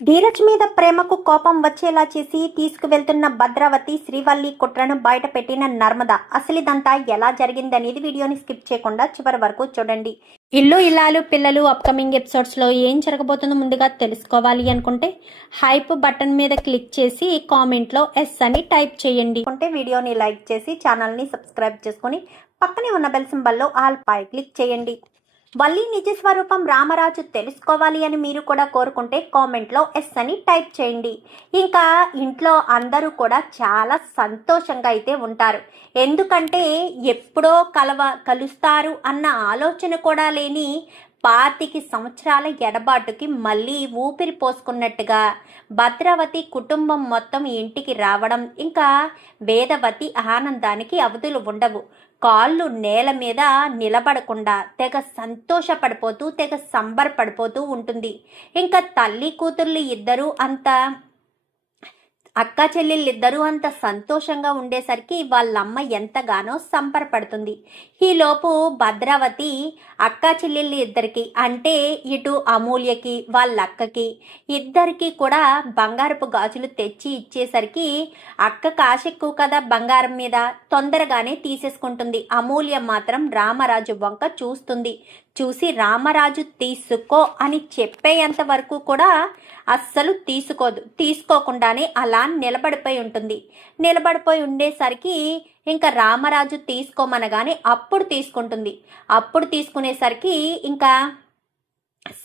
ధీరజ్ మీద ప్రేమకు కోపం వచ్చేలా చేసి తీసుకువెళ్తున్న భద్రావతి శ్రీవల్లి కుట్రను బయట పెట్టిన నర్మద. అసలిదంతా ఎలా జరిగిందనేది వీడియోని స్కిప్ చేయకుండా చివరి వరకు చూడండి. ఇల్లు ఇల్లాలు పిల్లలు అప్కమింగ్ ఎపిసోడ్స్లో ఏం జరగబోతుందో ముందుగా తెలుసుకోవాలి అనుకుంటే హైప్ బటన్ మీద క్లిక్ చేసి కామెంట్లో ఎస్ అని టైప్ చేయండి. అంటే వీడియోని లైక్ చేసి ఛానల్ని సబ్స్క్రైబ్ చేసుకొని పక్కనే ఉన్న బెల్ సింబల్లో ఆల్ పై క్లిక్ చేయండి. వల్లి నిజ స్వరూపం రామరాజు తెలుసుకోవాలి అని మీరు కూడా కోరుకుంటే కామెంట్లో ఎస్ అని టైప్ చేయండి. ఇంకా ఇంట్లో అందరూ కూడా చాలా సంతోషంగా అయితే ఉంటారు. ఎందుకంటే ఎప్పుడో కలుస్తారు అన్న ఆలోచన కూడా లేని 25 సంవత్సరాల ఎడబాటుకి మళ్ళీ ఊపిరి పోసుకున్నట్టుగా భద్రావతి కుటుంబం మొత్తం ఇంటికి రావడం, ఇంకా వేదవతి ఆనందానికి అవధులు ఉండవు. కాళ్ళు నేల మీద నిలబడకుండా తెగ సంతోషపడిపోతూ తెగ సంబరపడిపోతూ ఉంటుంది. ఇంకా తల్లి కూతుర్లు ఇద్దరూ అంత అక్క చెల్లెళ్ళిద్దరూ అంత సంతోషంగా ఉండేసరికి వాళ్ళమ్మ ఎంతగానో సంబరపడుతుంది. ఈలోపు భద్రావతి అక్క చెల్లెళ్ళు ఇద్దరికి అంటే ఇటు అమూల్యకి వాళ్ళక్కకి ఇద్దరికి కూడా బంగారపు గాజులు తెచ్చి ఇచ్చేసరికి అక్కకు ఆశ ఎక్కువ కదా బంగారం మీద, తొందరగానే తీసేసుకుంటుంది. అమూల్య మాత్రం రామరాజు వంక చూసి రామరాజు తీసుకో అని చెప్పేంత వరకు కూడా అస్సలు తీసుకోకుండానే అలా నిలబడిపోయి ఉంటుంది. నిలబడిపోయి ఉండేసరికి ఇంకా రామరాజు తీసుకోమనగానే అప్పుడు తీసుకుంటుంది. అప్పుడు తీసుకునేసరికి ఇంకా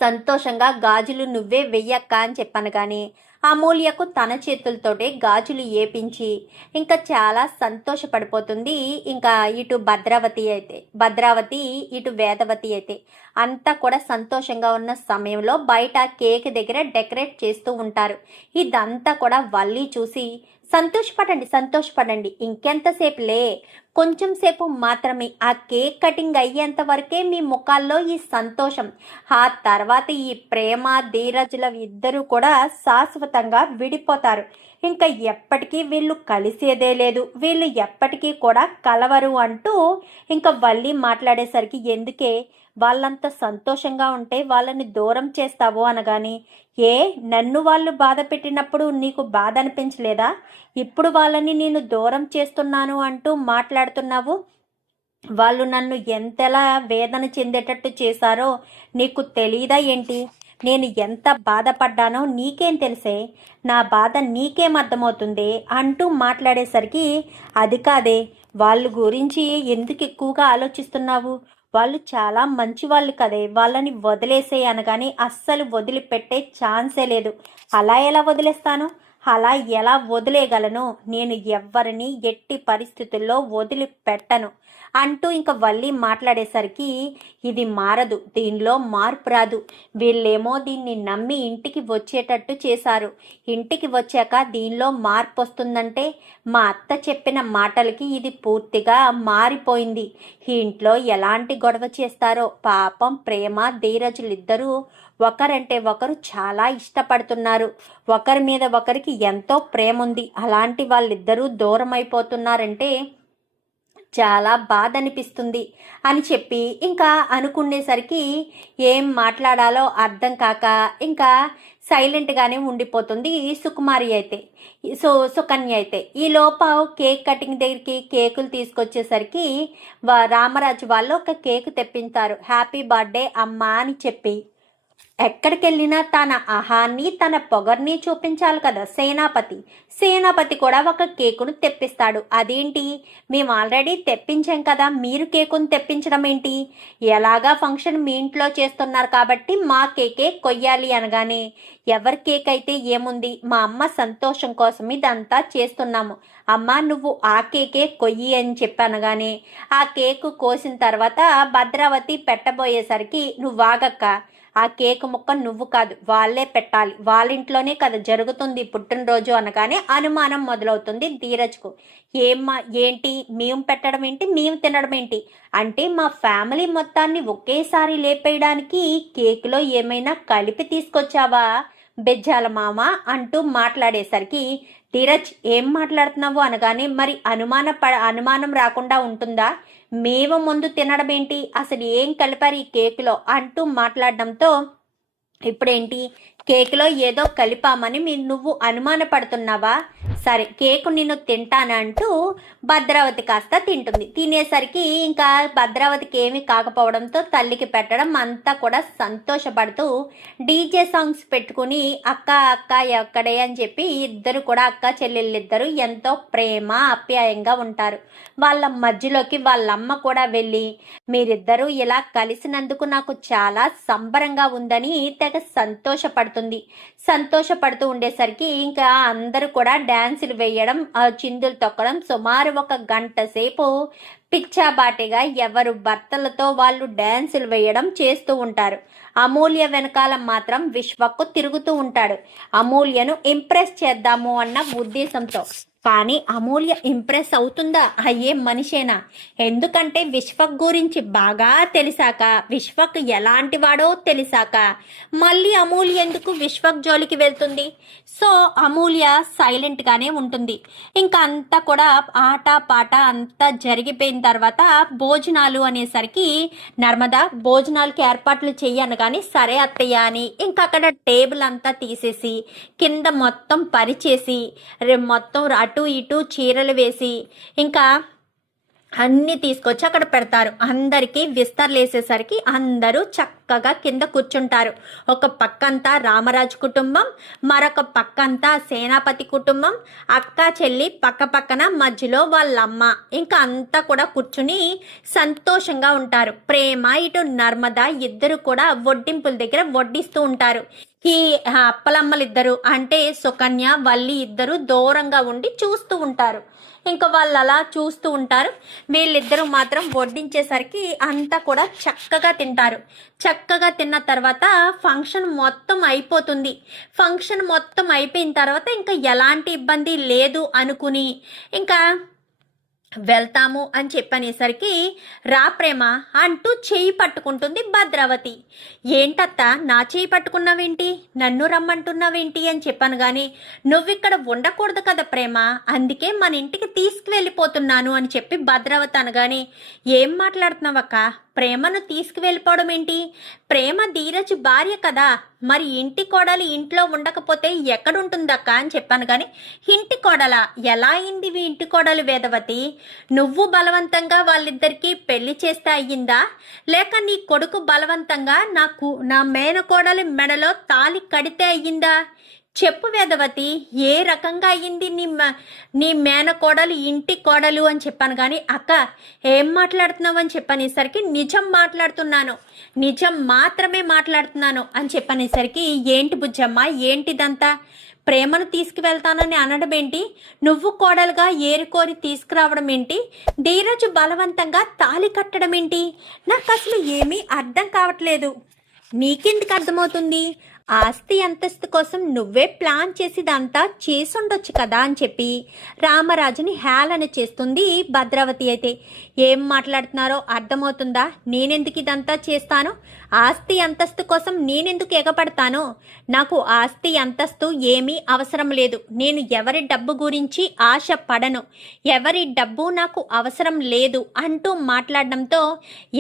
సంతోషంగా గాజులు నువ్వే వెయ్యక్క అని చెప్పాను. కానీ అమూల్యకు తన చేతులతోటే గాజులు ఏపించి ఇంకా చాలా సంతోషపడిపోతుంది. ఇంకా ఇటు భద్రావతి ఇటు వేదవతి అయితే అంతా కూడా సంతోషంగా ఉన్న సమయంలో బయట కేక్ దగ్గర డెకరేట్ చేస్తూ ఉంటారు. ఇదంతా కూడా వల్లి చూసి సంతోషపడండి, ఇంకెంతసేపులే, కొంచెం సేపు మాత్రమే, ఆ కేక్ కటింగ్ అయ్యేంత వరకే మీ ముఖాల్లో ఈ సంతోషం, ఆ తర్వాత ఈ ప్రేమ ధీరజుల ఇద్దరు కూడా శాశ్వతంగా విడిపోతారు. ఇంకా ఎప్పటికీ వీళ్ళు కలిసేదే లేదు, వీళ్ళు ఎప్పటికీ కూడా కలవరు అంటూ ఇంకా వల్లి మాట్లాడేసరికి ఎందుకే వాళ్ళంత సంతోషంగా ఉంటే వాళ్ళని దూరం చేస్తావు అనగాని, నన్ను వాళ్ళు బాధ పెట్టినప్పుడు నీకు బాధ అనిపించలేదా? ఇప్పుడు వాళ్ళని నేను దూరం చేస్తున్నాను అంటూ మాట్లాడుతున్నావు. వాళ్ళు నన్ను ఎంతలా వేదన చెందేటట్టు చేశారో నీకు తెలీదా ఏంటి? నేను ఎంత బాధపడ్డానో నీకేం తెలిసే, నా బాధ నీకేం అర్థమవుతుంది అంటూ మాట్లాడేసరికి అది కాదే, వాళ్ళ గురించి ఎందుకు ఎక్కువగా ఆలోచిస్తున్నావు? వాళ్ళు చాలా మంచి వాళ్ళు కదే, వాళ్ళని వదిలేసే అనగాని అస్సలు వదిలిపెట్టే ఛాన్సే లేదు. అలా ఎలా వదిలేస్తాను? అలా ఎలా వదిలేయగలను? నేను ఎవ్వరిని ఎట్టి పరిస్థితుల్లో వదిలిపెట్టను అంటూ ఇంకా వల్లి మాట్లాడేసరికి ఇది మారదు, దీనిలో మార్పు రాదు. వీళ్ళేమో దీన్ని నమ్మి ఇంటికి వచ్చేటట్టు చేశారు. ఇంటికి వచ్చాక దీనిలో మార్పు వస్తుందంటే మా అత్త చెప్పిన మాటలకి ఇది పూర్తిగా మారిపోయింది. ఈ ఇంట్లో ఎలాంటి గొడవ చేస్తారో పాపం ప్రేమ ధీరజులిద్దరూ ఒకరంటే ఒకరు చాలా ఇష్టపడుతున్నారు. ఒకరి మీద ఒకరికి ఎంతో ప్రేమ ఉంది. అలాంటి వాళ్ళిద్దరూ దూరం అయిపోతున్నారంటే చాలా బాధ అనిపిస్తుంది అని చెప్పి ఇంకా అనుకునేసరికి ఏం మాట్లాడాలో అర్థం కాక ఇంకా సైలెంట్గానే ఉండిపోతుంది సుకుమారి అయితే. సుకన్య అయితే ఈ లోప కేక్ కటింగ్ దగ్గరికి కేకులు తీసుకొచ్చేసరికి రామరాజు వాళ్ళు ఒక కేక్ తెప్పించారు. హ్యాపీ బర్త్డే అమ్మా అని చెప్పి ఎక్కడికెళ్ళినా తన అహాన్ని తన పొగర్ని చూపించాలి కదా సేనాపతి కూడా ఒక కేకును తెప్పిస్తాడు. అదేంటి, మేము ఆల్రెడీ తెప్పించాం కదా, మీరు కేకును తెప్పించడం ఏంటి? ఎలాగా ఫంక్షన్ మీ ఇంట్లో చేస్తున్నారు కాబట్టి మా కేకే కొయ్యాలి అనగానే ఎవరి కేక్ అయితే ఏముంది, మా అమ్మ సంతోషం కోసం ఇదంతా చేస్తున్నాము, అమ్మ నువ్వు ఆ కేకే కొయ్యి అని చెప్పనగానే ఆ కేకు కోసిన తర్వాత భద్రావతి పెట్టబోయేసరికి నువ్వు ఆగక్క, ఆ కేక్ ముక్క నువ్వు కాదు వాళ్ళే పెట్టాలి, వాళ్ళ ఇంట్లోనే కదా జరుగుతుంది పుట్టినరోజు అనగానే అనుమానం మొదలవుతుంది ధీరజ్కు. ఏంటి మేము పెట్టడం ఏంటి, మేము తినడం ఏంటి అంటే మా ఫ్యామిలీ మొత్తాన్ని ఒకేసారి లేపేయడానికి కేకులో ఏమైనా కలిపి తీసుకొచ్చావా బెజ్జాల మామ అంటూ మాట్లాడేసరికి ధీరజ్ ఏం మాట్లాడుతున్నావు అనగానే మరి అనుమానం రాకుండా ఉంటుందా, మేము ముందు తినడం ఏంటి, అసలు ఏం కలిపారు ఈ కేకులో అంటూ మాట్లాడడంతో ఇప్పుడేంటి కేకులో ఏదో కలిపామని నువ్వు అనుమానపడుతున్నావా? సరే, కేకు నిన్ను తింటానంటూ భద్రావతి కాస్త తింటుంది. తినేసరికి ఇంకా భద్రావతికి ఏమీ కాకపోవడంతో తల్లికి పెట్టడం అంతా కూడా సంతోషపడుతూ డీజే సాంగ్స్ పెట్టుకుని అక్క అక్క ఎక్కడే అని చెప్పి ఇద్దరు కూడా అక్క చెల్లెళ్ళిద్దరు ఎంతో ప్రేమ ఆప్యాయంగా ఉంటారు. వాళ్ళ మధ్యలోకి వాళ్ళమ్మ కూడా వెళ్ళి మీరిద్దరూ ఇలా కలిసినందుకు నాకు చాలా సంబరంగా ఉందని తెగ సంతోషపడుతూ ఉండేసరికి ఇంకా అందరూ కూడా డాన్సులు వేయడం, చిందులు తొక్కడం సుమారు 1 గంట సేపు పిచ్చాబాటిగా ఎవరు భర్తలతో వాళ్ళు డాన్సులు వేయడం చేస్తూ ఉంటారు. అమూల్య వెనకాల మాత్రం విశ్వకు తిరుగుతూ ఉంటాడు, అమూల్యను ఇంప్రెస్ చేద్దాము అన్న ఉద్దేశంతో. కానీ అమూల్య ఇంప్రెస్ అవుతుందా? అయ్యే మనిషేనా? ఎందుకంటే విశ్వక్ గురించి బాగా తెలిసాక, విశ్వక్ ఎలాంటి వాడో తెలిసాక మళ్ళీ అమూల్య ఎందుకు విశ్వక్ జోలికి వెళ్తుంది? సో అమూల్య సైలెంట్గానే ఉంటుంది. ఇంకా అంతా కూడా ఆట పాట అంతా జరిగిపోయిన తర్వాత భోజనాలు అనేసరికి నర్మదా భోజనాలకి ఏర్పాట్లు చెయ్యను కానీ సరే అత్తయ్య అని ఇంకా అక్కడ టేబుల్ అంతా తీసేసి కింద మొత్తం పరిచేసి మొత్తం అటు ఇటు చీరలు వేసి ఇంకా అన్నీ తీసుకొచ్చి అక్కడ పెడతారు. అందరికీ విస్తర్లు వేసేసరికి అందరూ చక్కగా కింద కూర్చుంటారు. ఒక పక్కంతా రామరాజు కుటుంబం, మరొక పక్కంతా సేనాపతి కుటుంబం, అక్క చెల్లి పక్క పక్కన, మధ్యలో వాళ్ళమ్మ. ఇంకా అంతా కూడా కూర్చుని సంతోషంగా ఉంటారు. ప్రేమ ఇటు నర్మద ఇద్దరు కూడా వడ్డింపుల దగ్గర వడ్డిస్తూ ఉంటారు. ఈ అప్పలమ్మలిద్దరు అంటే సుకన్య వల్లి ఇద్దరు దూరంగా ఉండి చూస్తూ ఉంటారు. ఇంకా వాళ్ళు అలా చూస్తూ ఉంటారు. వీళ్ళిద్దరూ మాత్రం వడ్డించేసరికి అంతా కూడా చక్కగా తింటారు. చక్కగా తిన్న తర్వాత ఫంక్షన్ మొత్తం అయిపోతుంది. ఫంక్షన్ మొత్తం అయిపోయిన తర్వాత ఇంకా ఎలాంటి ఇబ్బంది లేదు అనుకుని ఇంకా వెళ్తాము అని చెప్పనేసరికి రా ప్రేమ అంటూ చేయి పట్టుకుంటుంది భద్రావతి. ఏంటత్తా నా చేయి పట్టుకున్నావేంటి, నన్ను రమ్మంటున్నావేంటి అని చెప్పాను కానీ నువ్విక్కడ ఉండకూడదు కదా ప్రేమ, అందుకే మన ఇంటికి తీసుకువెళ్ళిపోతున్నాను అని చెప్పి భద్రావతి అనగానే ఏం మాట్లాడుతున్నావక్క, ప్రేమను తీసుకువెళ్ళిపోవడం ఏంటి? ప్రేమ ధీరజ్ భార్య కదా, మరి ఇంటి కోడలు ఇంట్లో ఉండకపోతే ఎక్కడుంటుందక్క అని చెప్పాను కానీ ఇంటి కోడల ఎలా అయింది ఇంటి కోడలు వేదవతి? నువ్వు బలవంతంగా వాళ్ళిద్దరికీ పెళ్లి చేస్తే అయ్యిందా, లేక నీ కొడుకు బలవంతంగా నా మేనకోడలి మెడలో తాళి కడితే అయ్యిందా? చెప్పు వేదవతి, ఏ రకంగా అయ్యింది నీ మేనకోడలు ఇంటి కోడలు అని చెప్పాను కానీ అక్క ఏం మాట్లాడుతున్నావు అని చెప్పనేసరికి నిజం మాట్లాడుతున్నాను, నిజం మాత్రమే మాట్లాడుతున్నాను అని చెప్పనేసరికి ఏంటి బుజ్జమ్మ ఏంటిదంతా, ప్రేమను తీసుకువెళ్తానని అనడం ఏంటి, నువ్వు కోడలుగా ఏరుకోరి తీసుకురావడం ఏంటి, ధీరజు బలవంతంగా తాళి కట్టడం ఏంటి, నాకు అసలు ఏమీ అర్థం కావట్లేదు. నీకెందుకు అర్థమవుతుంది? ఆస్తి అంతస్తు కోసం నువ్వే ప్లాన్ చేసిదంతా చేసుండొచ్చు కదా అని చెప్పి రామరాజుని హేళన చేస్తుంది భద్రావతి. అయితే ఏం మాట్లాడుతున్నారో అర్థమవుతుందా? నేనెందుకు ఇదంతా చేస్తాను? ఆస్తి అంతస్తు కోసం నేనెందుకు ఎగపడతాను? నాకు ఆస్తి అంతస్తు ఏమీ అవసరం లేదు. నేను ఎవరి డబ్బు గురించి ఆశ పడను, ఎవరి డబ్బు నాకు అవసరం లేదు అంటూ మాట్లాడడంతో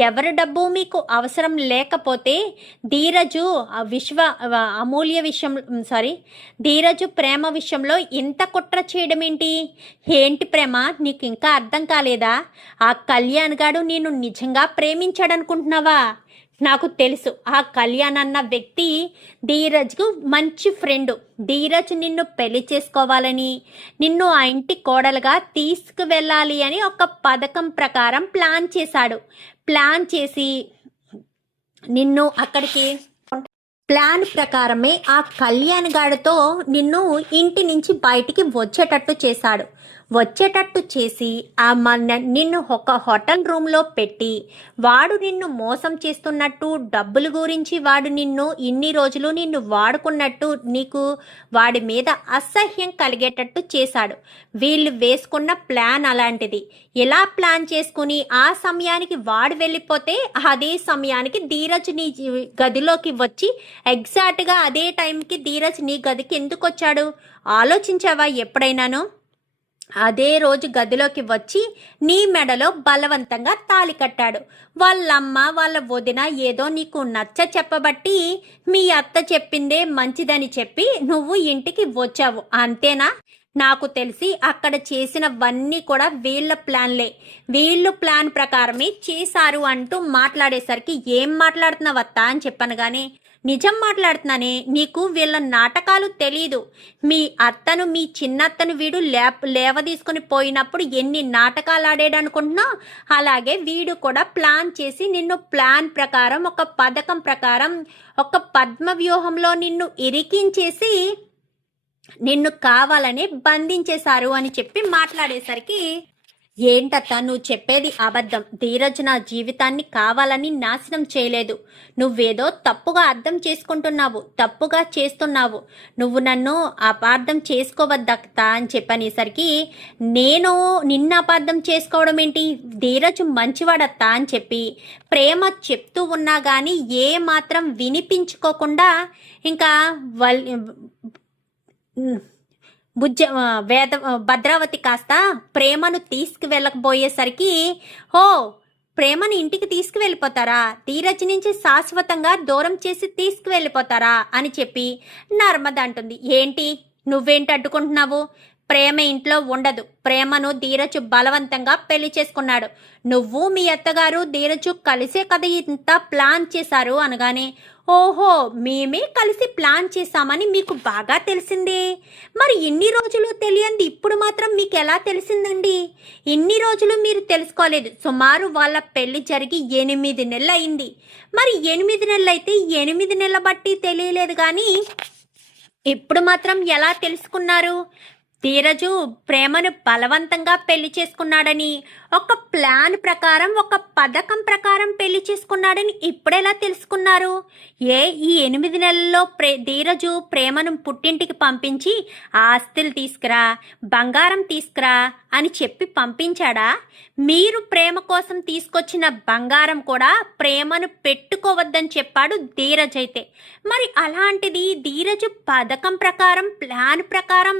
ఎవరి డబ్బు మీకు అవసరం లేకపోతే ధీరజు అమూల్య విషయం ధీరజు ప్రేమ విషయంలో ఇంత కుట్ర చేయడం ఏంటి ప్రేమ, నీకు ఇంకా అర్థం కాలేదా? ఆ కళ్యాణ్ గాడు నేను నిజంగా ప్రేమించాడనుకుంటున్నావా? నాకు తెలుసు, ఆ కళ్యాణ్ అన్న వ్యక్తి ధీరజ్కు మంచి ఫ్రెండు. ధీరజ్ నిన్ను పెళ్లి చేసుకోవాలని, నిన్ను ఆ ఇంటి కోడలుగా తీసుకువెళ్ళాలి అని ఒక పథకం ప్రకారం ప్లాన్ చేశాడు. ప్లాన్ చేసి నిన్ను అక్కడికి ప్లాన్ ప్రకారమే ఆ కళ్యాణ్ గాడితో నిన్ను ఇంటి నుంచి బయటికి వచ్చేటట్టు చేసి నిన్ను ఒక హోటల్ రూమ్లో పెట్టి వాడు నిన్ను మోసం చేస్తున్నట్టు, డబ్బుల గురించి వాడు నిన్ను ఇన్ని రోజులు నిన్ను వాడుకున్నట్టు నీకు వాడి మీద అసహ్యం కలిగేటట్టు చేశాడు. వీళ్ళు వేసుకున్న ప్లాన్ అలాంటిది. ఇలా ప్లాన్ చేసుకుని ఆ సమయానికి వాడు వెళ్ళిపోతే అదే సమయానికి ధీరజ్ నీ గదిలోకి వచ్చి ఎగ్జాక్ట్గా అదే టైంకి ధీరజ్ నీ గదికి ఎందుకు వచ్చాడు ఆలోచించావా ఎప్పుడైనాను? అదే రోజు గదిలోకి వచ్చి నీ మెడలో బలవంతంగా తాళి కట్టాడు. వాళ్ళమ్మ వాళ్ళ వదిన ఏదో నీకు నచ్చ చెప్పబట్టి మీ అత్త చెప్పిందే మంచిదని చెప్పి నువ్వు ఇంటికి వచ్చావు, అంతేనా? నాకు తెలిసి అక్కడ చేసినవన్నీ కూడా వీళ్ళ ప్లాన్లే, వీళ్ళు ప్లాన్ ప్రకారమే చేశారు అంటూ మాట్లాడేసరికి ఏం మాట్లాడుతున్నావత్తా అని చెప్పాను. గానీ నిజం మాట్లాడుతున్నానే, నీకు వీళ్ళ నాటకాలు తెలీదు. మీ అత్తను, మీ చిన్నత్తను వీడు లేవ తీసుకుని పోయినప్పుడు ఎన్ని నాటకాలు ఆడాడు అనుకుంటున్నావు, అలాగే వీడు కూడా ప్లాన్ చేసి నిన్ను ప్లాన్ ప్రకారం, ఒక పథకం ప్రకారం, ఒక పద్మ వ్యూహంలో నిన్ను ఇరికించేసి నిన్ను కావాలని బంధించేశారు అని చెప్పి మాట్లాడేసరికి, ఏంటత్తా నువ్వు చెప్పేది అబద్ధం. ధీరజ్ నా జీవితాన్ని కావాలని నాశనం చేయలేదు. నువ్వేదో తప్పుగా అర్థం చేసుకుంటున్నావు, తప్పుగా చేస్తున్నావు. నువ్వు నన్ను అపార్థం చేసుకోవద్దత్తా అని చెప్పనేసరికి, నేను నిన్ను అపార్థం చేసుకోవడం ఏంటి, ధీరజ్ మంచివాడత్తా అని చెప్పి ప్రేమ చెప్తూ ఉన్నా కానీ ఏ మాత్రం వినిపించుకోకుండా ఇంకా భద్రావతి కాస్త ప్రేమను తీసుకువెళ్ళకపోయేసరికి, ఓ ప్రేమను ఇంటికి తీసుకువెళ్ళిపోతారా, ధీరజ్ నుంచి శాశ్వతంగా దూరం చేసి తీసుకువెళ్ళిపోతారా అని చెప్పి నర్మద అంటుంది. ఏంటి నువ్వేంటి అడ్డుకుంటున్నావు? ప్రేమ ఇంట్లో ఉండదు. ప్రేమను ధీరజ్ బలవంతంగా పెళ్లి చేసుకున్నాడు. నువ్వు మీ అత్తగారు ధీరజు కలిసే కదా ఇంత ప్లాన్ చేశారు అనగానే, ఓహో మేమే కలిసి ప్లాన్ చేశామని మీకు బాగా తెలిసిందే. మరి ఇన్ని రోజులు తెలియంది ఇప్పుడు మాత్రం మీకు ఎలా తెలిసిందండి? ఇన్ని రోజులు మీరు తెలుసుకోలేదు. సుమారు వాళ్ళ పెళ్లి జరిగి 8 నెలలు అయింది. మరి 8 నెలలు అయితే 8 నెలల బట్టి తెలియలేదు కానీ ఇప్పుడు మాత్రం ఎలా తెలుసుకున్నారు? ధీరజు ప్రేమను బలవంతంగా పెళ్లి చేసుకున్నాడని, ఒక ప్లాన్ ప్రకారం, ఒక పథకం ప్రకారం పెళ్లి చేసుకున్నాడని ఇప్పుడెలా తెలుసుకున్నారు? ఈ 8 నెలల్లో ధీరజు ప్రేమను పుట్టింటికి పంపించి ఆస్తులు తీసుకురా, బంగారం తీసుకురా అని చెప్పి పంపించాడా? మీరు ప్రేమ కోసం తీసుకొచ్చిన బంగారం కూడా ప్రేమను పెట్టుకోవద్దని చెప్పాడు ధీరజ్ అయితే. మరి అలాంటిది ధీరజు పథకం ప్రకారం, ప్లాన్ ప్రకారం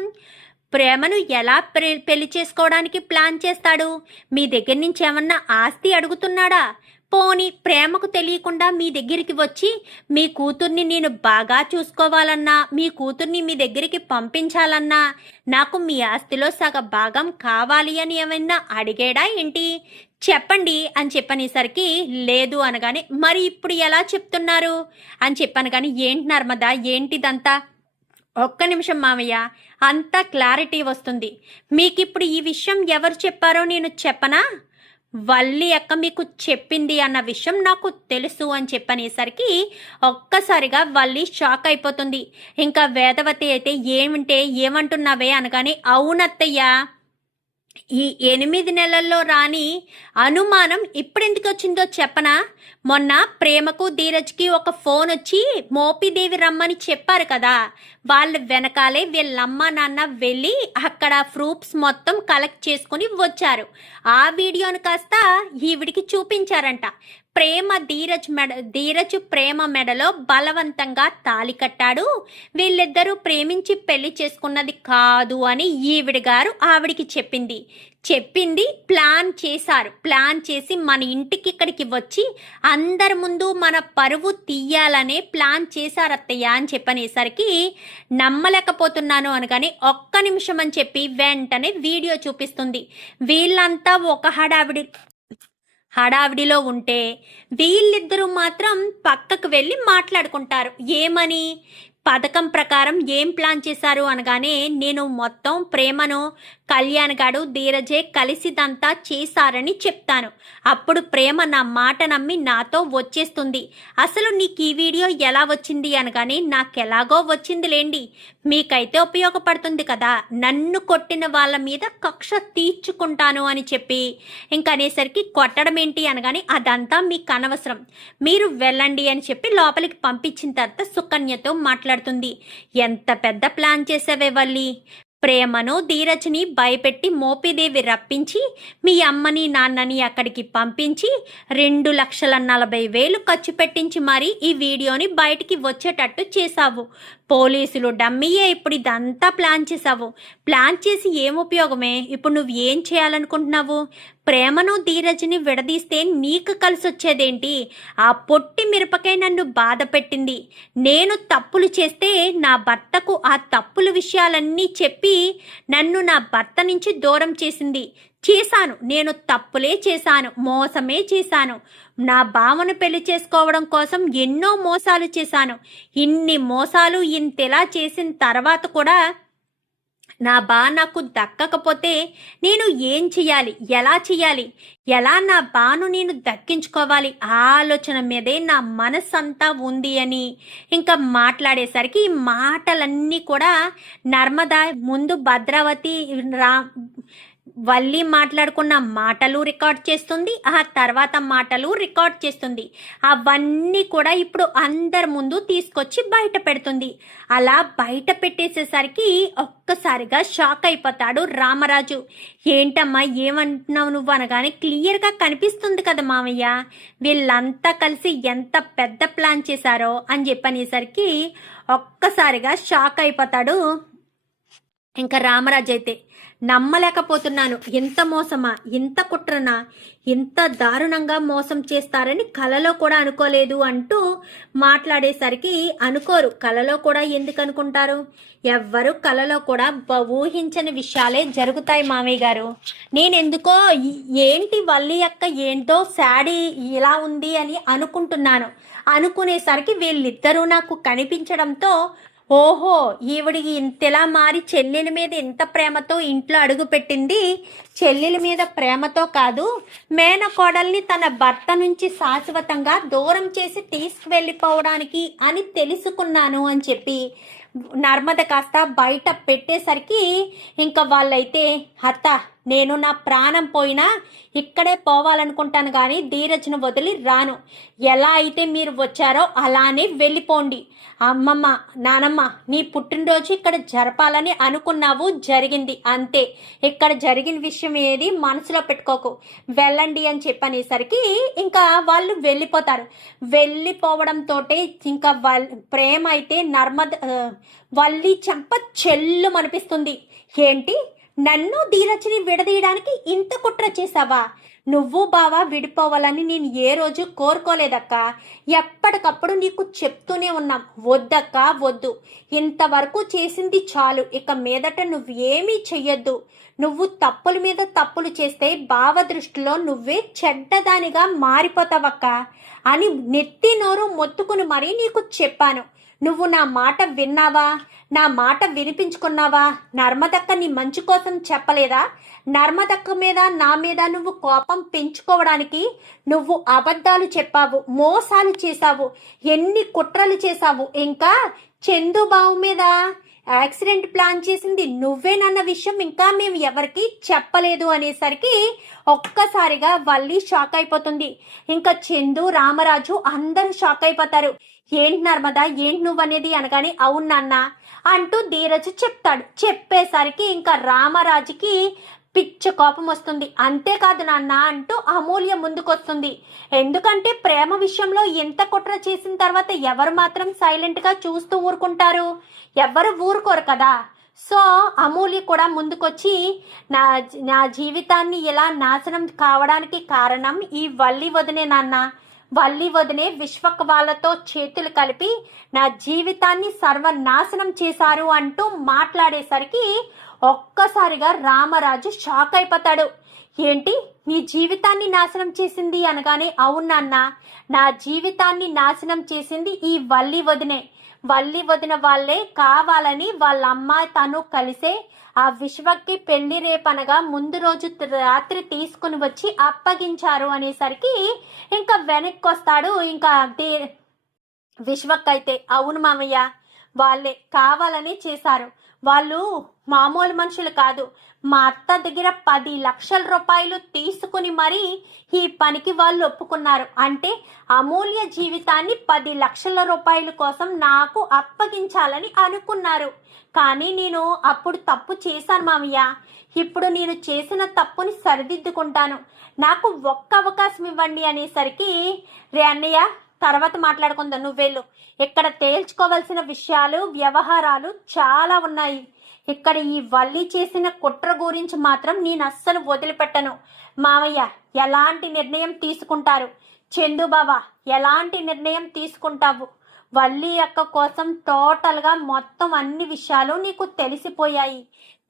ప్రేమను ఎలా పెళ్లి చేసుకోవడానికి ప్లాన్ చేస్తాడు? మీ దగ్గర నుంచి ఏమన్నా ఆస్తి అడుగుతున్నాడా? పోనీ ప్రేమకు తెలియకుండా మీ దగ్గరికి వచ్చి మీ కూతుర్ని నేను బాగా చూసుకోవాలన్నా, మీ కూతుర్ని మీ దగ్గరికి పంపించాలన్నా, నాకు మీ ఆస్తిలో సగ భాగం కావాలి అని ఏమైనా అడిగాడా ఏంటి? చెప్పండి అని చెప్పనేసరికి, లేదు అనగానే, మరి ఇప్పుడు ఎలా చెప్తున్నారు అని చెప్పాను. కానీ ఏంటి నర్మదా, ఏంటిదంతా? ఒక్క నిమిషం మామయ్య, అంతా క్లారిటీ వస్తుంది. మీకిప్పుడు ఈ విషయం ఎవరు చెప్పారో నేను చెప్పనా? వల్లి అక్క మీకు చెప్పింది అన్న విషయం నాకు తెలుసు అని చెప్పనేసరికి ఒక్కసారిగా వల్లి షాక్ అయిపోతుంది. ఇంకా వేదవతి అయితే ఏమంటున్నావే అనగానే, అవునత్తయ్య, ఈ 8 నెలల్లో రాని అనుమానం ఇప్పుడెందుకు వచ్చిందో చెప్పనా? మొన్న ప్రేమకు ధీరజ్కి ఒక ఫోన్ వచ్చి మోపిదేవి రమ్మని చెప్పారు కదా, వాళ్ళ వెనకాలే వీళ్ళమ్మ నాన్న వెళ్ళి అక్కడ ప్రూఫ్స్ మొత్తం కలెక్ట్ చేసుకుని వచ్చారు. ఆ వీడియోను కాస్త ఈవిడికి చూపించారంట. ధీరజ్ ప్రేమ మెడలో బలవంతంగా తాళి కట్టాడు, వీళ్ళిద్దరూ ప్రేమించి పెళ్లి చేసుకున్నది కాదు అని ఈవిడి గారు ఆవిడికి చెప్పింది ప్లాన్ చేశారు. ప్లాన్ చేసి మన ఇంటికి ఇక్కడికి వచ్చి అందరి ముందు మన పరువు తీయాలనే ప్లాన్ చేశారు అత్తయ్య అని చెప్పనేసరికి నమ్మలేకపోతున్నాను అనగానే, ఒక్క నిమిషం అని చెప్పి వెంటనే వీడియో చూపిస్తుంది. వీళ్ళంతా ఒక హడావిడిలో ఉంటే వీళ్ళిద్దరూ మాత్రం పక్కకు వెళ్ళి మాట్లాడుకుంటారు. ఏమని? పథకం ప్రకారం ఏం ప్లాన్ చేశారు అనగానే, నేను మొత్తం ప్రేమను కళ్యాణ్ గాడు ధీరజే కలిసిదంతా చేశారని చెప్తాను. అప్పుడు ప్రేమ నా మాట నమ్మి నాతో వచ్చేస్తుంది. అసలు నీకు ఈ వీడియో ఎలా వచ్చింది అనగానే, నాకెలాగో వచ్చిందిలేండి, మీకైతే ఉపయోగపడుతుంది కదా, నన్ను కొట్టిన వాళ్ళ మీద కక్ష తీర్చుకుంటాను అని చెప్పి ఇంకనేసరికి, కొట్టడం ఏంటి అనగానే, అదంతా మీకు అనవసరం, మీరు వెళ్ళండి అని చెప్పి లోపలికి పంపించిన తర్వాత సుకన్యతో మాట్లాడుతుంది. ఎంత పెద్ద ప్లాన్ చేసావే వల్లి, ప్రేమను ధీరజ్ని భయపెట్టి మోపిదేవి రప్పించి మీ అమ్మని నాన్నని అక్కడికి పంపించి 2,40,000 ఖర్చు పెట్టించి మరి ఈ వీడియోని బయటికి వచ్చేటట్టు చేశావు. పోలీసులు డమ్మీయే ఇప్పుడు ఇదంతా ప్లాన్ చేశావు. ప్లాన్ చేసి ఏం ఉపయోగమే? ఇప్పుడు నువ్వు ఏం చేయాలనుకుంటున్నావు? ప్రేమను ధీరజ్ని విడదీస్తే నీకు కలిసి వచ్చేదేంటి? ఆ పొట్టి మిరపకాయ నన్ను బాధ పెట్టింది. నేను తప్పులు చేస్తే నా భర్తకు ఆ తప్పుల విషయాలన్నీ చెప్పి నన్ను నా భర్త నుంచి దూరం చేశాను. నేను తప్పులే చేశాను, మోసమే చేశాను. నా బావను పెళ్లి చేసుకోవడం కోసం ఎన్నో మోసాలు చేశాను. ఇన్ని మోసాలు ఇంతలా చేసిన తర్వాత కూడా నా బా నాకు దక్కకపోతే నేను ఏం చెయ్యాలి? ఎలా చెయ్యాలి? ఎలా నా బాను నేను దక్కించుకోవాలి? ఆలోచన మీదే నా మనస్సంతా ఉంది అని ఇంకా మాట్లాడేసరికి ఈ మాటలన్నీ కూడా నర్మద ముందు భద్రావతి వల్లి మాట్లాడుకున్న మాటలు రికార్డ్ చేస్తుంది, ఆ తర్వాత మాటలు రికార్డ్ చేస్తుంది. అవన్నీ కూడా ఇప్పుడు అందరి ముందు తీసుకొచ్చి బయట పెడుతుంది. అలా బయట పెట్టేసేసరికి ఒక్కసారిగా షాక్ అయిపోతాడు రామరాజు. ఏంటమ్మా ఏమంటున్నావు నువ్వు అనగానే క్లియర్గా కనిపిస్తుంది కదా మామయ్య, వీళ్ళంతా కలిసి ఎంత పెద్ద ప్లాన్ చేశారో అని చెప్పనేసరికి ఒక్కసారిగా షాక్ అయిపోతాడు ఇంకా రామరాజు. అయితే నమ్మలేకపోతున్నాను, ఇంత మోసమా, ఇంత కుట్రనా, ఇంత దారుణంగా మోసం చేస్తారని కలలో కూడా అనుకోలేదు అంటూ మాట్లాడేసరికి అనుకోరు, కలలో కూడా ఎందుకు అనుకుంటారు? ఎవ్వరు కలలో కూడా ఊహించని విషయాలే జరుగుతాయి మామయ్య గారు. నేనెందుకో ఏంటి వల్లి అక్క ఏంటో శాడీ ఇలా ఉంది అని అనుకుంటున్నాను. అనుకునేసరికి వీళ్ళిద్దరూ నాకు కనిపించడంతో ఓహో ఈవిడి ఇంతలా మారి చెల్లెల మీద ఎంత ప్రేమతో ఇంట్లో అడుగు పెట్టింది. చెల్లెల మీద ప్రేమతో కాదు, మేనకోడల్ని తన భర్త నుంచి శాశ్వతంగా దూరం చేసి తీసుకువెళ్ళిపోవడానికి అని తెలుసుకున్నాను అని చెప్పి నర్మద కాస్త బయట పెట్టేసరికి ఇంకా వాళ్ళైతే అత్త నేను నా ప్రాణం పోయినా ఇక్కడే పోవాలనుకుంటాను కానీ ధీరజ్ను వదిలి రాను. ఎలా అయితే మీరు వచ్చారో అలానే వెళ్ళిపోండి. అమ్మమ్మ నానమ్మ నీ పుట్టినరోజు ఇక్కడ జరపాలని అనుకున్నావు, జరిగింది అంతే. ఇక్కడ జరిగిన విషయం ఏది మనసులో పెట్టుకోకు, వెళ్ళండి అని చెప్పనేసరికి ఇంకా వాళ్ళు వెళ్ళిపోతారు. వెళ్ళిపోవడంతో ఇంకా ప్రేమ అయితే వల్లి చెంప చెల్లు అనిపిస్తుంది. ఏంటి నన్ను ధీరజ్ని విడదీయడానికి ఇంత కుట్ర చేసావా? నువ్వు బావా విడిపోవాలని నేను ఏ రోజు కోరుకోలేదక్క. ఎప్పటికప్పుడు నీకు చెప్తూనే ఉన్నాం, వద్దక్క వద్దు, ఇంతవరకు చేసింది చాలు, ఇక మీదట నువ్వు ఏమీ చెయ్యొద్దు. నువ్వు తప్పుల మీద తప్పులు చేస్తే బావ దృష్టిలో నువ్వే చెడ్డదానిగా మారిపోతావక్క అని నెత్తి నోరు మొత్తుకుని మరీ నీకు చెప్పాను. నువ్వు నా మాట విన్నావా? నా మాట వినిపించుకున్నావా? నర్మదక్క నీ మంచి కోసం చెప్పలేదా? నర్మదక్క మీద నా మీద నువ్వు కోపం పెంచుకోవడానికి నువ్వు అబద్ధాలు చెప్పావు, మోసాలు చేశావు, ఎన్ని కుట్రలు చేశావు. ఇంకా చందుబాబు మీద యాక్సిడెంట్ ప్లాన్ చేసింది నువ్వేనన్న విషయం ఇంకా మేము ఎవరికి చెప్పలేదు అనేసరికి ఒక్కసారిగా వల్లి షాక్ అయిపోతుంది. ఇంకా చందు రామరాజు అందరూ షాక్ అయిపోతారు. ఏంటి నర్మదా ఏంటి నువ్వనేది అనగానే అవును నాన్న అంటూ ధీరజ్ చెప్తాడు. చెప్పేసరికి ఇంకా రామరాజుకి పిచ్చ కోపం వస్తుంది. అంతేకాదు నాన్న అంటూ అమూల్య ముందుకొస్తుంది. ఎందుకంటే ప్రేమ విషయంలో ఎంత కుట్ర చేసిన తర్వాత ఎవరు మాత్రం సైలెంట్గా చూస్తూ ఊరుకుంటారు? ఎవరు ఊరుకోరు కదా. సో అమూల్య కూడా ముందుకొచ్చి నా జీవితాన్ని ఇలా నాశనం కావడానికి కారణం ఈ వల్లి వదినే నాన్న. వల్లి వదినే విశ్వక్ వాళ్ళతో చేతులు కలిపి నా జీవితాన్ని సర్వనాశనం చేశారు అంటూ మాట్లాడేసరికి ఒక్కసారిగా రామరాజు షాక్ అయిపోతాడు. ఏంటి నీ జీవితాన్ని నాశనం చేసింది అనగానే అవును నాన్న, నా జీవితాన్ని నాశనం చేసింది ఈ వల్లి వదినే. వల్లి వదిన వాళ్ళే కావాలని వాళ్ళ అమ్మ తను కలిసే ఆ విశ్వక్కి పెళ్లి రేపనగా ముందు రోజు రాత్రి తీసుకుని వచ్చి అప్పగించారు అనేసరికి ఇంకా వెనక్కి వస్తాడు. ఇంకా విశ్వక్ అయితే అవును మామయ్య, వాళ్ళే కావాలని చేశారు. వాళ్ళు మామూలు మనుషులు కాదు. మా అత్త దగ్గర 10 లక్షల రూపాయలు తీసుకుని మరీ ఈ పనికి వాళ్ళు ఒప్పుకున్నారు. అంటే అమూల్య జీవితాన్ని 10 లక్షల రూపాయల కోసం నాకు అప్పగించాలని అనుకున్నారు. కానీ నేను అప్పుడు తప్పు చేశాను మామయ్య. ఇప్పుడు నేను చేసిన తప్పుని సరిదిద్దుకుంటాను. నాకు ఒక్క అవకాశం ఇవ్వండి అనేసరికి, రే అన్నయ్య తర్వాత మాట్లాడుకుందాం, నువ్వెళ్ళు. ఇక్కడ తేల్చుకోవాల్సిన విషయాలు వ్యవహారాలు చాలా ఉన్నాయి. ఇక్కడ ఈ వల్లి చేసిన కుట్ర గురించి మాత్రం నేను అస్సలు వదిలిపెట్టను. మామయ్య ఎలాంటి నిర్ణయం తీసుకుంటారు? చందుబాబా ఎలాంటి నిర్ణయం తీసుకుంటావు? వల్లి అక్క కోసం టోటల్గా మొత్తం అన్ని విషయాలు నీకు తెలిసిపోయాయి.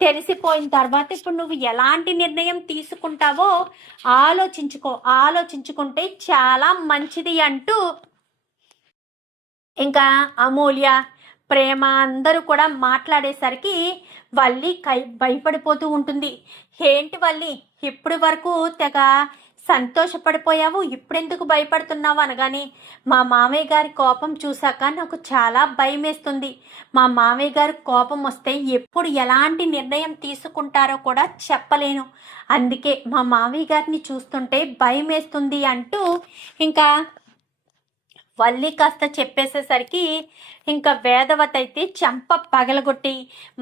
తెలిసిపోయిన తర్వాత ఇప్పుడు నువ్వు ఎలాంటి నిర్ణయం తీసుకుంటావో ఆలోచించుకుంటే చాలా మంచిది అంటూ ఇంకా అమూల్య, ప్రేమ అందరూ కూడా మాట్లాడేసరికి వల్లి భయపడిపోతూ ఉంటుంది. ఏంటి వల్లి, ఇప్పటి వరకు తెగ సంతోషపడిపోయావు, ఇప్పుడెందుకు భయపడుతున్నావు అనగానే, మా మామయ్య గారి కోపం చూశాక నాకు చాలా భయం వేస్తుంది. మా మామయ్య గారి కోపం వస్తే ఎప్పుడు ఎలాంటి నిర్ణయం తీసుకుంటారో కూడా చెప్పలేను. అందుకే మా మామయ్య గారిని చూస్తుంటే భయం వేస్తుంది అంటూ ఇంకా వల్లి కాస్త చెప్పేసేసరికి ఇంకా వేదవతి అయితే చెంప పగలగొట్టి,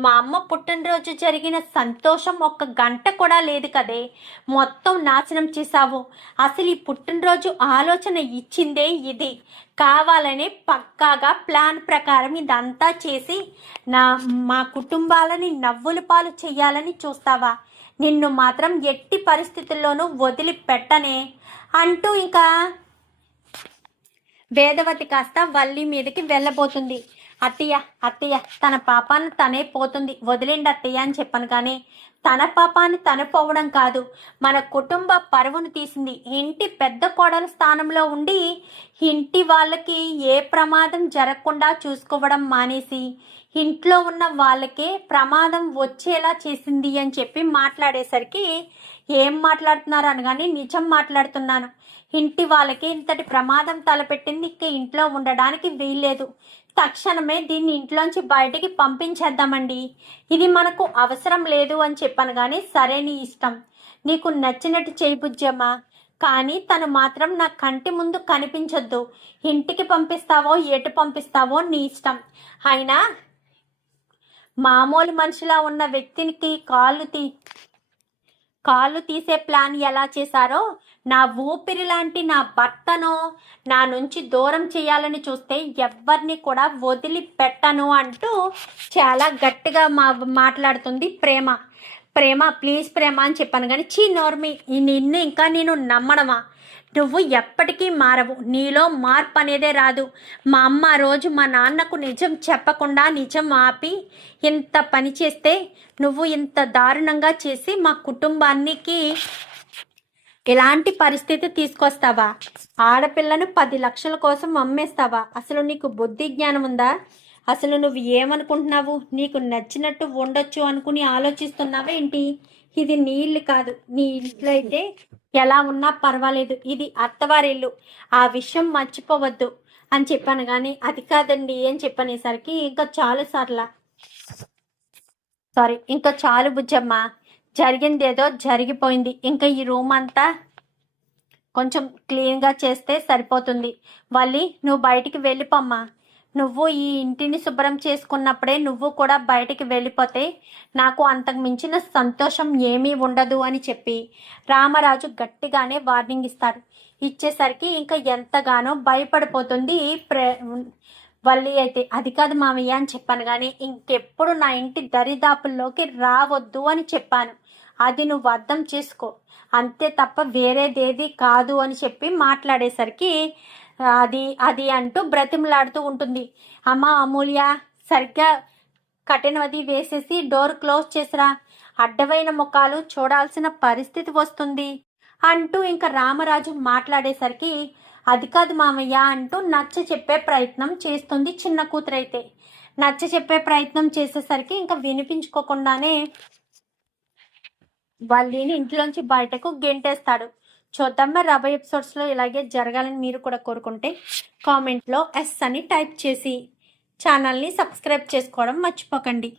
మా అమ్మ పుట్టినరోజు జరిగిన సంతోషం 1 గంట కూడా లేదు కదే, మొత్తం నాశనం చేశావు. అసలు ఈ పుట్టినరోజు ఆలోచన ఇచ్చిందే ఇది. కావాలనే పక్కాగా ప్లాన్ ప్రకారం ఇదంతా చేసి మా కుటుంబాలని నవ్వుల పాలు చెయ్యాలని చూస్తావా? నిన్ను మాత్రం ఎట్టి పరిస్థితుల్లోనూ వదిలిపెట్టనే అంటూ ఇంకా వేదవతి కాస్త వల్లి మీదకి వెళ్ళబోతుంది. అత్తయ్య తన పాపాన్ని తనే పోతుంది, వదిలేండి అత్తయ్య అని చెప్పాను. కానీ తన పాపాన్ని తను పోవడం కాదు, మన కుటుంబ పరువును తీసింది. ఇంటి పెద్ద కోడల స్థానంలో ఉండి ఇంటి వాళ్ళకి ఏ ప్రమాదం జరగకుండా చూసుకోవడం మానేసి ఇంట్లో ఉన్న వాళ్ళకే ప్రమాదం వచ్చేలా చేసింది అని చెప్పి మాట్లాడేసరికి, ఏం మాట్లాడుతున్నారు అనగానే, నిజం మాట్లాడుతున్నాను. ఇంటి వాళ్ళకి ఇంతటి ప్రమాదం తలపెట్టింది, ఇక ఇంట్లో ఉండడానికి వీల్లేదు. తక్షణమే దీన్ని ఇంట్లోంచి బయటికి పంపించేద్దామండి, ఇది మనకు అవసరం లేదు అని చెప్పాను. కానీ సరే నీ ఇష్టం, నీకు నచ్చినట్టు చేయి బుజ్జమ్మా, కానీ తను మాత్రం నా కంటి ముందు కనిపించొద్దు. ఇంటికి పంపిస్తావో ఎటు పంపిస్తావో నీ ఇష్టం. అయినా మామూలు మనిషిలా ఉన్న వ్యక్తికి కాళ్ళు తీసే ప్లాన్ ఎలా చేశారో, నా ఊపిరి లాంటి నా భర్తను నా నుంచి దూరం చేయాలని చూస్తే ఎవరిని కూడా వదిలిపెట్టను అంటూ చాలా గట్టిగా మాట్లాడుతుంది ప్రేమ. ప్లీజ్ ప్రేమ అని చెప్పాను. కానీ నోర్మి, నిన్ను ఇంకా నేను నమ్మడమా? నువ్వు ఎప్పటికీ మారవు, నీలో మార్పు అనేదే రాదు. మా అమ్మ రోజు మా నాన్నకు నిజం చెప్పకుండా నిజం ఆపి ఇంత పని చేస్తే నువ్వు ఇంత దారుణంగా చేసి మా కుటుంబానికి ఎలాంటి పరిస్థితి తీసుకొస్తావా? ఆడపిల్లను 10 లక్షల కోసం అమ్మేస్తావా? అసలు నీకు బుద్ధి జ్ఞానం ఉందా? అసలు నువ్వు ఏమనుకుంటున్నావు? నీకు నచ్చినట్టు ఉండొచ్చు అనుకుని ఆలోచిస్తున్నావా ఏంటి? ఇది నీ ఇల్లు కాదు. నీ ఇంట్లో అయితే ఎలా ఉన్నా పర్వాలేదు, ఇది అత్తవారిల్లు, ఆ విషయం మర్చిపోవద్దు అని చెప్పాను. కానీ అది కాదండి అని చెప్పనేసరికి, ఇంకా చాలు బుజ్జమ్మ, జరిగిందేదో జరిగిపోయింది. ఇంకా ఈ రూమ్ అంతా కొంచెం క్లీన్గా చేస్తే సరిపోతుంది. వల్లి, నువ్వు బయటికి వెళ్ళిపోమ్మా. నువ్వు ఈ ఇంటిని శుభ్రం చేసుకున్నప్పుడే నువ్వు కూడా బయటికి వెళ్ళిపోతే నాకు అంతకు మించిన సంతోషం ఏమీ ఉండదు అని చెప్పి రామరాజు గట్టిగానే వార్నింగ్ ఇస్తాడు. ఇచ్చేసరికి ఇంకా ఎంతగానో భయపడిపోతుంది వల్లి అయితే. అది కాదు మామయ్య అని చెప్పాను. కానీ ఇంకెప్పుడు నా ఇంటి దరిదాపుల్లోకి రావద్దు అని చెప్పాను. అది నువ్వు అర్థం చేసుకో, అంతే తప్ప వేరేదేది కాదు అని చెప్పి మాట్లాడేసరికి అది అంటూ బ్రతిమలాడుతూ ఉంటుంది. అమ్మ అమూల్య, సరిగ్గా కఠినది వేసేసి డోర్ క్లోజ్ చేసిరా, అడ్డమైన ముఖాలు చూడాల్సిన పరిస్థితి వస్తుంది అంటూ ఇంకా రామరాజు మాట్లాడేసరికి, అది కాదు మామయ్య అంటూ నచ్చ చెప్పే ప్రయత్నం చేస్తుంది చిన్న కూతురైతే. నచ్చ చెప్పే ప్రయత్నం చేసేసరికి ఇంకా వినిపించుకోకుండానే వాళ్ళని ఇంట్లోంచి బయటకు గెంటేస్తాడు. చూద్దాం మరి రాబోయే ఎపిసోడ్స్లో ఇలాగే జరగాలని మీరు కూడా కోరుకుంటే కామెంట్లో ఎస్ అని టైప్ చేసి ఛానల్ని సబ్స్క్రైబ్ చేసుకోవడం మర్చిపోకండి.